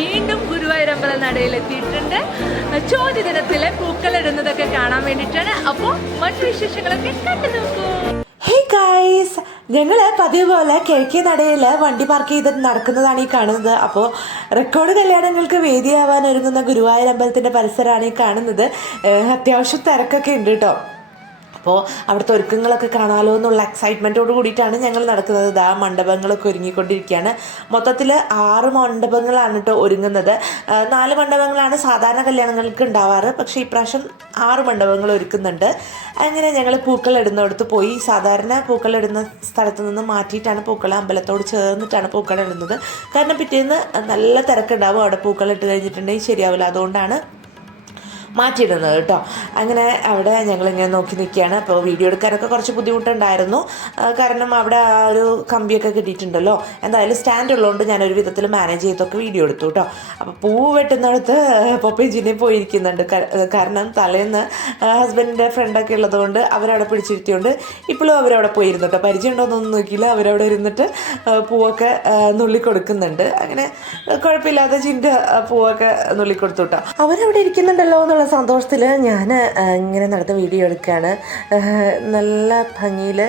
വീണ്ടും ഗുരുവായൂരമ്പല നടയിലെത്തിയിട്ടുണ്ട്. ചോതി ദിനത്തിലെ പൂക്കളിടുന്നതൊക്കെ കാണാൻ വേണ്ടിയിട്ടാണ്. അപ്പോൾ മറ്റു വിശേഷങ്ങളൊക്കെ കണ്ടു നോക്കൂ. ഹേ ഗൈസ്, ഞങ്ങൾ പതിവ് പോലെ കിഴക്കേ നടയിൽ വണ്ടി പാർക്ക് ചെയ്ത് നടക്കുന്നതാണ് ഈ കാണുന്നത്. അപ്പോൾ റെക്കോർഡ് കല്യാണങ്ങൾക്ക് വേദിയാവാൻ ഒരുങ്ങുന്ന ഗുരുവായൂർ അമ്പലത്തിൻ്റെ പരിസരമാണ് ഈ കാണുന്നത്. അത്യാവശ്യം തിരക്കൊക്കെ ഉണ്ട് കേട്ടോ. അപ്പോൾ അവിടുത്തെ ഒരുക്കങ്ങളൊക്കെ കാണാമല്ലോ എന്നുള്ള എക്സൈറ്റ്മെൻറ്റോട് കൂടിയിട്ടാണ് ഞങ്ങൾ നടക്കുന്നത്. ഇതാ മണ്ഡപങ്ങളൊക്കെ ഒരുങ്ങിക്കൊണ്ടിരിക്കുകയാണ്. മൊത്തത്തിൽ 6 മണ്ഡപങ്ങളാണ് കേട്ടോ ഒരുങ്ങുന്നത്. 4 മണ്ഡപങ്ങളാണ് സാധാരണ കല്യാണങ്ങൾക്ക് ഉണ്ടാവാറ്, പക്ഷേ ഇപ്രാവശ്യം 6 മണ്ഡപങ്ങൾ ഒരുക്കുന്നുണ്ട്. അങ്ങനെ ഞങ്ങൾ പൂക്കൾ ഇടുന്നിടത്ത് പോയി. സാധാരണ പൂക്കൾ ഇടുന്ന സ്ഥലത്ത് നിന്ന് മാറ്റിയിട്ടാണ് പൂക്കൾ അമ്പലത്തോട് ചേർന്നിട്ടാണ് പൂക്കൾ ഇടുന്നത്. കാരണം പിറ്റേന്ന് നല്ല തിരക്കുണ്ടാവും. അവിടെ പൂക്കൾ ഇട്ട് കഴിഞ്ഞിട്ടുണ്ടെങ്കിൽ ശരിയാവില്ല, അതുകൊണ്ടാണ് മാറ്റിയിടുന്നത് കേട്ടോ. അങ്ങനെ അവിടെ ഞങ്ങളിങ്ങനെ നോക്കി നിൽക്കുകയാണ്. അപ്പോൾ വീഡിയോ എടുക്കാനൊക്കെ കുറച്ച് ബുദ്ധിമുട്ടുണ്ടായിരുന്നു. കാരണം അവിടെ ആ ഒരു കമ്പിയൊക്കെ കിട്ടിയിട്ടുണ്ടല്ലോ. എന്തായാലും സ്റ്റാൻഡ് ഉള്ളതുകൊണ്ട് ഞാനൊരു വിധത്തിൽ മാനേജ് ചെയ്തൊക്കെ വീഡിയോ എടുത്തു കേട്ടോ. അപ്പോൾ പൂ വെട്ടുന്നിടത്ത് പൊപ്പേജിനെ പോയിരിക്കുന്നുണ്ട്. കാരണം തലേന്ന് ഹസ്ബൻഡിൻ്റെ ഫ്രണ്ടൊക്കെ ഉള്ളതുകൊണ്ട് അവരവിടെ പിടിച്ചിരുത്തിയോണ്ട് ഇപ്പോഴും അവരവിടെ പോയിരുന്നു കേട്ടോ. പരിചയം ഉണ്ടോയെന്നൊന്നും നോക്കിയില്ല. അവരവിടെ ഇരുന്നിട്ട് പൂവൊക്കെ നുള്ളിക്കൊടുക്കുന്നുണ്ട്. അങ്ങനെ കുഴപ്പമില്ലാതെ ചിൻ്റെ പൂവൊക്കെ നുള്ളിക്കൊടുത്തു കേട്ടോ. അവരവിടെ ഇരിക്കുന്നുണ്ടല്ലോ എന്നുള്ള സന്തോഷത്തിൽ ഞാൻ ഇങ്ങനെ നടന്ന് വീഡിയോ എടുക്കുകയാണ്. നല്ല ഭംഗിയിൽ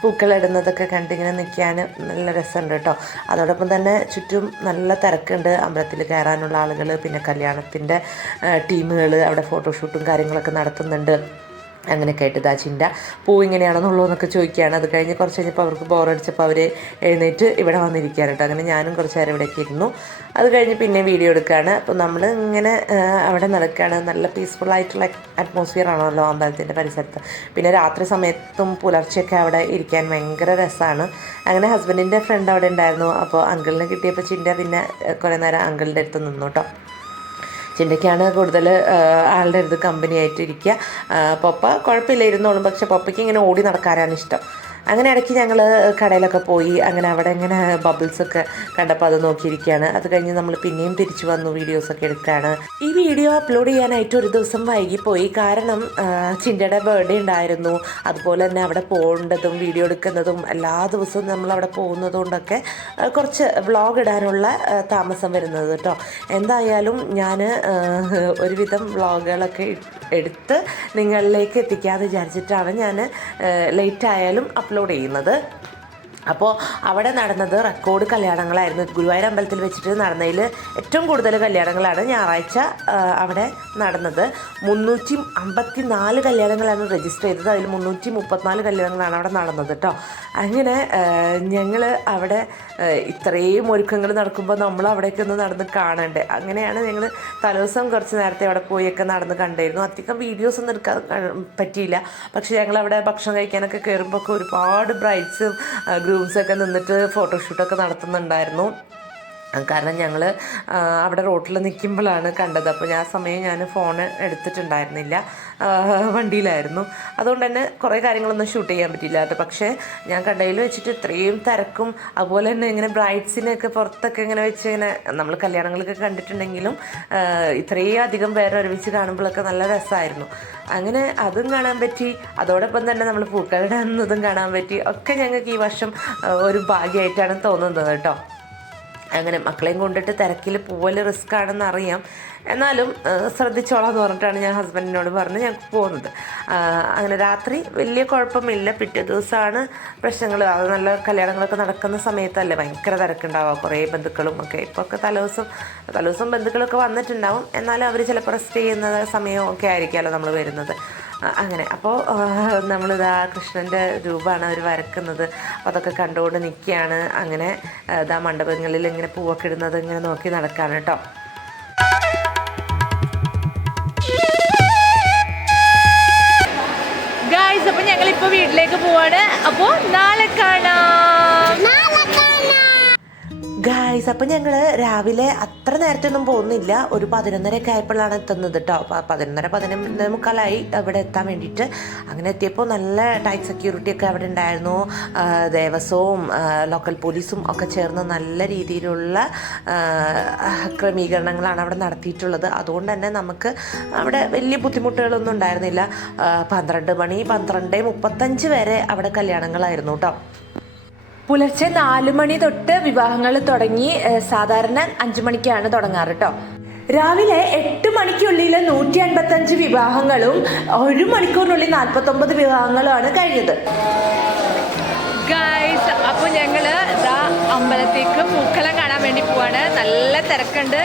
പൂക്കളിടുന്നതൊക്കെ കണ്ടിങ്ങനെ നിൽക്കാൻ നല്ല രസമുണ്ട് കേട്ടോ. അതോടൊപ്പം തന്നെ ചുറ്റും നല്ല തിരക്കുണ്ട്. അമ്പലത്തിൽ കയറാനുള്ള ആളുകൾ, പിന്നെ കല്യാണത്തിൻ്റെ ടീമുകൾ അവിടെ ഫോട്ടോഷൂട്ടും കാര്യങ്ങളൊക്കെ നടത്തുന്നുണ്ട്. അങ്ങനെയൊക്കെ ആയിട്ട് ഇതാ ചിൻ്റെ പൂ ഇങ്ങനെയാണെന്നുള്ളതെന്നൊക്കെ ചോദിക്കുകയാണ്. അത് കഴിഞ്ഞ് കുറച്ച് കഴിഞ്ഞപ്പോൾ അവർക്ക് ബോറടിച്ചപ്പോൾ അവർ എഴുന്നേറ്റ് ഇവിടെ വന്നിരിക്കുകയാണ് കേട്ടോ. അങ്ങനെ ഞാനും കുറച്ച് നേരം ഇവിടേക്ക് ഇരുന്നു. അത് കഴിഞ്ഞ് പിന്നെ വീഡിയോ എടുക്കുകയാണ്. അപ്പോൾ നമ്മൾ ഇങ്ങനെ അവിടെ നടക്കുകയാണ്. നല്ല പീസ്ഫുള്ളായിട്ടുള്ള അറ്റ്മോസ്ഫിയർ ആണല്ലോ അമ്പലത്തിൻ്റെ പരിസരത്ത്. പിന്നെ രാത്രി സമയത്തും പുലർച്ചെയൊക്കെ അവിടെ ഇരിക്കാൻ ഭയങ്കര രസമാണ്. അങ്ങനെ ഹസ്ബൻഡിൻ്റെ ഫ്രണ്ട് അവിടെ ഉണ്ടായിരുന്നു. അപ്പോൾ അങ്കിളിനെ കിട്ടിയപ്പോൾ ചിൻ്റെ പിന്നെ കുറേ നേരം അങ്കിളിൻ്റെ അടുത്ത് നിന്നു കേട്ടോ. ചിന്തയ്ക്കാണ് കൂടുതൽ ആളുടെ അടുത്ത് കമ്പനി ആയിട്ടിരിക്കുക. പപ്പ കുഴപ്പമില്ല ഇരുന്നോളും, പക്ഷെ പപ്പയ്ക്ക് ഇങ്ങനെ ഓടി നടക്കാനാണ് ഇഷ്ടം. അങ്ങനെ ഇടയ്ക്ക് ഞങ്ങൾ കടയിലൊക്കെ പോയി. അങ്ങനെ അവിടെ ഇങ്ങനെ ബബിൾസൊക്കെ കണ്ടപ്പോൾ അത് നോക്കിയിരിക്കുകയാണ്. അത് കഴിഞ്ഞ് നമ്മൾ പിന്നെയും തിരിച്ചു വന്നു, വീഡിയോസൊക്കെ എടുക്കുകയാണ്. ഈ വീഡിയോ അപ്ലോഡ് ചെയ്യാനായിട്ട് ഒരു ദിവസം വൈകിപ്പോയി. കാരണം ചിന്തയുടെ ബർത്ത്ഡേ ഉണ്ടായിരുന്നു. അതുപോലെ തന്നെ അവിടെ പോകേണ്ടതും വീഡിയോ എടുക്കുന്നതും എല്ലാ ദിവസവും നമ്മളവിടെ പോകുന്നത് കൊണ്ടൊക്കെ കുറച്ച് വ്ളോഗ് ഇടാനുള്ള താമസം വരുന്നത് കേട്ടോ. എന്തായാലും ഞാൻ ഒരുവിധം വ്ളോഗുകളൊക്കെ എടുത്ത് നിങ്ങളിലേക്ക് എത്തിക്കാമെന്ന് വിചാരിച്ചിട്ടാണ് ഞാൻ ലേറ്റ് ആയാലും അപ്ലോഡ് ചെയ്യുന്നത്. അപ്പോൾ അവിടെ നടന്നത് റെക്കോർഡ് കല്യാണങ്ങളായിരുന്നു. ഗുരുവായൂർ അമ്പലത്തിൽ വെച്ചിട്ട് നടന്നതിൽ ഏറ്റവും കൂടുതൽ കല്യാണങ്ങളാണ് ഞായറാഴ്ച അവിടെ നടന്നത്. 354 കല്യാണങ്ങളാണ് രജിസ്റ്റർ ചെയ്തത്. അതിൽ 334 കല്യാണങ്ങളാണ് അവിടെ നടന്നത് കേട്ടോ. അങ്ങനെ ഞങ്ങൾ അവിടെ ഇത്രയും ഒരുക്കങ്ങൾ നടക്കുമ്പോൾ നമ്മൾ അവിടേക്ക് ഒന്ന് നടന്ന് കാണണ്ടേ. അങ്ങനെയാണ് ഞങ്ങൾ തലേദിവസം കുറച്ച് നേരത്തെ അവിടെ പോയൊക്കെ നടന്ന് കണ്ടായിരുന്നു. അധികം വീഡിയോസ് ഒന്നും എടുക്കാൻ പറ്റിയില്ല. പക്ഷേ ഞങ്ങളവിടെ ഭക്ഷണം കഴിക്കാനൊക്കെ കയറുമ്പോൾ ഒക്കെ ഒരുപാട് ബ്രൈഡ്സും ഗ്രൂംസൊക്കെ നിന്നിട്ട് ഫോട്ടോഷൂട്ടൊക്കെ നടത്തുന്നുണ്ടായിരുന്നു. കാരണം ഞങ്ങൾ അവിടെ റോട്ടിൽ നിൽക്കുമ്പോഴാണ് കണ്ടത്. അപ്പോൾ ആ സമയം ഞാൻ ഫോൺ എടുത്തിട്ടുണ്ടായിരുന്നില്ല, വണ്ടിയിലായിരുന്നു. അതുകൊണ്ട് തന്നെ കുറേ കാര്യങ്ങളൊന്നും ഷൂട്ട് ചെയ്യാൻ പറ്റില്ല കേട്ടോ. പക്ഷേ ഞാൻ കണ്ടതിൽ വെച്ചിട്ട് ഇത്രയും തിരക്കും, അതുപോലെ തന്നെ ഇങ്ങനെ ബ്രൈഡ്സിനെയൊക്കെ പുറത്തൊക്കെ ഇങ്ങനെ വെച്ച് ഇങ്ങനെ നമ്മൾ കല്യാണങ്ങളൊക്കെ കണ്ടിട്ടുണ്ടെങ്കിലും ഇത്രയും അധികം പേരെ ഒരുമിച്ച് കാണുമ്പോഴൊക്കെ നല്ല രസമായിരുന്നു. അങ്ങനെ അതും കാണാൻ പറ്റി. അതോടൊപ്പം തന്നെ നമ്മൾ പൂക്കളിടുന്നതും കാണാൻ പറ്റി. ഒക്കെ ഞങ്ങൾക്ക് ഈ വർഷം ഒരു ഭാഗ്യമായിട്ടാണ് തോന്നുന്നത് കേട്ടോ. അങ്ങനെ മക്കളെയും കൊണ്ടിട്ട് തിരക്കിൽ പോവൽ റിസ്ക് ആണെന്ന് അറിയാം, എന്നാലും ശ്രദ്ധിച്ചോളാം എന്ന് പറഞ്ഞിട്ടാണ് ഞാൻ ഹസ്ബൻഡിനോട് പറഞ്ഞ് ഞങ്ങൾക്ക് പോകുന്നത്. അങ്ങനെ രാത്രി വലിയ കുഴപ്പമില്ല. പിറ്റേ ദിവസമാണ് പ്രശ്നങ്ങൾ. അത് നല്ല കല്യാണങ്ങളൊക്കെ നടക്കുന്ന സമയത്തല്ലേ ഭയങ്കര തിരക്കുണ്ടാവുക, കുറേ ബന്ധുക്കളും ഒക്കെ. ഇപ്പോൾ ഒക്കെ തലേദിവസം ബന്ധുക്കളൊക്കെ വന്നിട്ടുണ്ടാവും, എന്നാലും അവർ ചിലപ്പോൾ റെസ്റ്റ് ചെയ്യുന്ന സമയമൊക്കെ ആയിരിക്കുമല്ലോ നമ്മൾ വരുന്നത്. അങ്ങനെ അപ്പോൾ നമ്മളിതാ കൃഷ്ണൻ്റെ രൂപമാണ് അവർ വരക്കുന്നത്. അപ്പോൾ അതൊക്കെ കണ്ടുകൊണ്ട് നിൽക്കുകയാണ്. അങ്ങനെ ഇതാ മണ്ഡപങ്ങളിൽ ഇങ്ങനെ പൂവൊക്കെ ഇടുന്നത് ഇങ്ങനെ നോക്കി നടക്കാണ് കേട്ടോ. ഗായ്സ്, അപ്പോൾ ഞങ്ങളിപ്പോൾ വീട്ടിലേക്ക് പോവാണ്. അപ്പോൾ നാളെ കാണാം. ഗായ്സ്, അപ്പം ഞങ്ങൾ രാവിലെ അത്ര നേരത്തെ ഒന്നും പോകുന്നില്ല. ഒരു 11:30 ആയപ്പോഴാണ് എത്തുന്നത് കേട്ടോ. 11:15 അവിടെ എത്താൻ വേണ്ടിയിട്ട്. അങ്ങനെ എത്തിയപ്പോൾ നല്ല ടൈറ്റ് സെക്യൂരിറ്റി ഒക്കെ അവിടെ ഉണ്ടായിരുന്നു. ദേവസ്വവും ലോക്കൽ പോലീസും ഒക്കെ ചേർന്ന് നല്ല രീതിയിലുള്ള ക്രമീകരണങ്ങളാണ് അവിടെ നടത്തിയിട്ടുള്ളത്. അതുകൊണ്ട് തന്നെ നമുക്ക് അവിടെ വലിയ ബുദ്ധിമുട്ടുകളൊന്നും ഉണ്ടായിരുന്നില്ല. 12 മണി 12:35 വരെ അവിടെ കല്യാണങ്ങളായിരുന്നു കേട്ടോ. പുലർച്ചെ 4 മണി തൊട്ട് വിവാഹങ്ങൾ തുടങ്ങി. സാധാരണ 5 മണിക്കാണ് തുടങ്ങാറ് കേട്ടോ. രാവിലെ 8 മണിക്കുള്ളിൽ 155 വിവാഹങ്ങളും 1 മണിക്കൂറിനുള്ളിൽ 49 വിവാഹങ്ങളുമാണ് കഴിഞ്ഞത്. ഗൈസ്, അപ്പോൾ ഞങ്ങൾ ഇതാ അമ്പലത്തേക്ക് പൂക്കളം കാണാൻ വേണ്ടി പോവാണ്. നല്ല തിരക്കുണ്ട്.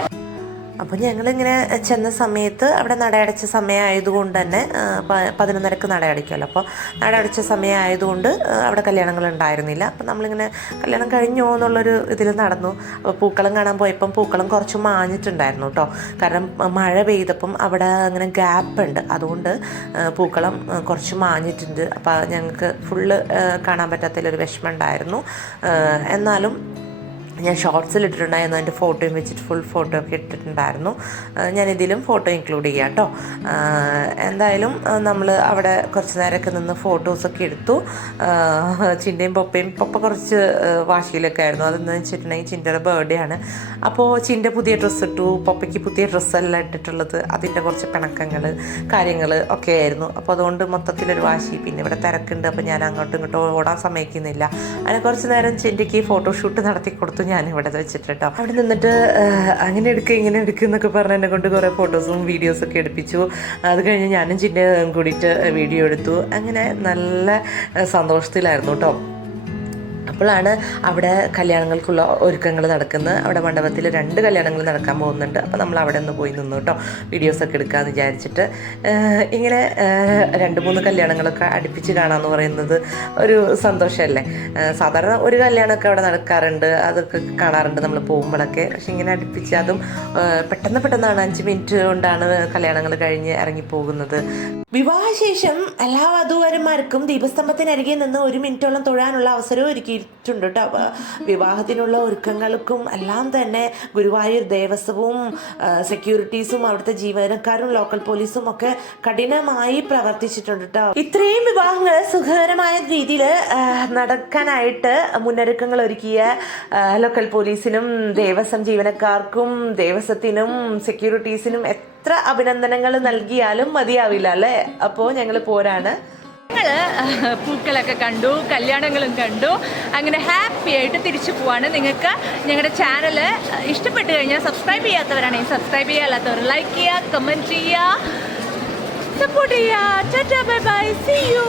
അപ്പോൾ ഞങ്ങളിങ്ങനെ ചെന്ന സമയത്ത് അവിടെ നടയടച്ച സമയമായതുകൊണ്ട് തന്നെ 11:30 നടയടയ്ക്കുമല്ലോ. അപ്പോൾ നടയടച്ച സമയമായതുകൊണ്ട് അവിടെ കല്യാണങ്ങൾ ഉണ്ടായിരുന്നില്ല. അപ്പോൾ നമ്മളിങ്ങനെ കല്യാണം കഴിഞ്ഞോ എന്നുള്ളൊരു ഇതിൽ നടന്നു. അപ്പോൾ പൂക്കളം കാണാൻ പോയപ്പം പൂക്കളം കുറച്ച് മാഞ്ഞിട്ടുണ്ടായിരുന്നു കേട്ടോ. കാരണം മഴ പെയ്തപ്പം അവിടെ അങ്ങനെ ഗ്യാപ്പ് ഉണ്ട്, അതുകൊണ്ട് പൂക്കളം കുറച്ച് മാഞ്ഞിട്ടുണ്ട്. അപ്പോൾ ഞങ്ങൾക്ക് ഫുള്ള് കാണാൻ പറ്റാത്തതിലൊരു വിഷമം ഉണ്ടായിരുന്നു. എന്നാലും ഞാൻ ഷോർട്സിൽ ഇട്ടിട്ടുണ്ടായിരുന്നു, അതിൻ്റെ ഫോട്ടോയും വെച്ചിട്ട് ഫുൾ ഫോട്ടോ ഒക്കെ ഇട്ടിട്ടുണ്ടായിരുന്നു. ഞാനിതിലും ഫോട്ടോ ഇൻക്ലൂഡ് ചെയ്യാം കേട്ടോ. എന്തായാലും നമ്മൾ അവിടെ കുറച്ച് നേരമൊക്കെ നിന്ന് ഫോട്ടോസൊക്കെ എടുത്തു. ചിൻ്റെയും പപ്പ കുറച്ച് വാശിയിലൊക്കെ ആയിരുന്നു. അതെന്ന് വെച്ചിട്ടുണ്ടെങ്കിൽ ചിൻ്റയുടെ ബർത്ത്ഡേ ആണ്. അപ്പോൾ ചിൻ്റ പുതിയ ഡ്രസ്സ് ഇട്ടു, പപ്പയ്ക്ക് പുതിയ ഡ്രസ്സല്ല ഇട്ടിട്ടുള്ളത്. അതിൻ്റെ കുറച്ച് പിണക്കങ്ങൾ കാര്യങ്ങൾ ഒക്കെ ആയിരുന്നു. അപ്പോൾ അതുകൊണ്ട് മൊത്തത്തിലൊരു വാശി. പിന്നെ ഇവിടെ തിരക്കുണ്ട്, അപ്പോൾ ഞാൻ അങ്ങോട്ടും ഇങ്ങോട്ടും ഓടാൻ സമ്മതിക്കുന്നില്ല. അങ്ങനെ കുറച്ച് നേരം ചിൻ്റയ്ക്ക് ഫോട്ടോഷൂട്ട് നടത്തി കൊടുത്തു ഞാനിവിടെ വെച്ചിട്ട് കേട്ടോ. അവിടെ നിന്നിട്ട് അങ്ങനെ എടുക്കുക ഇങ്ങനെ എടുക്കുക എന്നൊക്കെ പറഞ്ഞ് എന്നെ കൊണ്ട് കുറേ ഫോട്ടോസും വീഡിയോസൊക്കെ എടുപ്പിച്ചു. അത് കഴിഞ്ഞ് ഞാനും ചിൻ്റയും കൂടിയിട്ട് വീഡിയോ എടുത്തു. അങ്ങനെ നല്ല സന്തോഷത്തിലായിരുന്നു കേട്ടോ. അപ്പോഴാണ് അവിടെ കല്യാണങ്ങൾക്കുള്ള ഒരുക്കങ്ങൾ നടക്കുന്നത്. അവിടെ മണ്ഡപത്തിൽ 2 കല്യാണങ്ങൾ നടക്കാൻ പോകുന്നുണ്ട്. അപ്പോൾ നമ്മൾ അവിടെ ഒന്ന് പോയി നിന്നു കേട്ടോ, വീഡിയോസൊക്കെ എടുക്കാമെന്ന് വിചാരിച്ചിട്ട്. ഇങ്ങനെ 2-3 കല്യാണങ്ങളൊക്കെ അടുപ്പിച്ച് കാണാമെന്ന് പറയുന്നത് ഒരു സന്തോഷമല്ലേ. സാധാരണ ഒരു കല്യാണമൊക്കെ അവിടെ നടക്കാറുണ്ട്, അതൊക്കെ കാണാറുണ്ട് നമ്മൾ പോകുമ്പോഴൊക്കെ. പക്ഷെ ഇങ്ങനെ അടുപ്പിച്ച് അതും പെട്ടെന്നാണ് 5 മിനിറ്റ് കൊണ്ടാണ് കല്യാണങ്ങൾ കഴിഞ്ഞ് ഇറങ്ങിപ്പോകുന്നത്. വിവാഹശേഷം എല്ലാ വധൂവരന്മാർക്കും ദീപസ്തംഭത്തിനരികെ നിന്ന് 1 മിനിറ്റോളം തൊഴാനുള്ള അവസരവും ഒരുക്കിയിട്ടുണ്ട് കേട്ടോ. വിവാഹത്തിനുള്ള ഒരുക്കങ്ങൾക്കും എല്ലാം തന്നെ ഗുരുവായൂർ ദേവസ്വവും സെക്യൂരിറ്റീസും അവിടുത്തെ ജീവനക്കാരും ലോക്കൽ പോലീസും ഒക്കെ കഠിനമായി പ്രവർത്തിച്ചിട്ടുണ്ട് കേട്ടോ. ഇത്രയും വിവാഹങ്ങൾ സുഖകരമായ രീതിയിൽ നടക്കാനായിട്ട് മുന്നൊരുക്കങ്ങൾ ഒരുക്കിയ ലോക്കൽ പോലീസിനും ദേവസ്വം ജീവനക്കാർക്കും ദേവസ്വത്തിനും സെക്യൂരിറ്റീസിനും എത്ര അഭിനന്ദനങ്ങൾ നൽകിയാലും മതിയാവില്ല അല്ലേ. അപ്പോൾ ഞങ്ങൾ പോരാണ്. ഞങ്ങൾ പൂക്കളൊക്കെ കണ്ടു, കല്യാണങ്ങളും കണ്ടു. അങ്ങനെ ഹാപ്പി ആയിട്ട് തിരിച്ചു പോവാണ്. നിങ്ങൾക്ക് ഞങ്ങളുടെ ചാനൽ ഇഷ്ടപ്പെട്ട് കഴിഞ്ഞാൽ സബ്സ്ക്രൈബ് ചെയ്യാത്തവരാണെങ്കിൽ സബ്സ്ക്രൈബ് ചെയ്യുക, അല്ലാത്തവർ ലൈക്ക് ചെയ്യുക, കമൻറ്റ് ചെയ്യുക, സപ്പോർട്ട് ചെയ്യുക. ടാറ്റാ ബൈ ബൈ, സീ യു.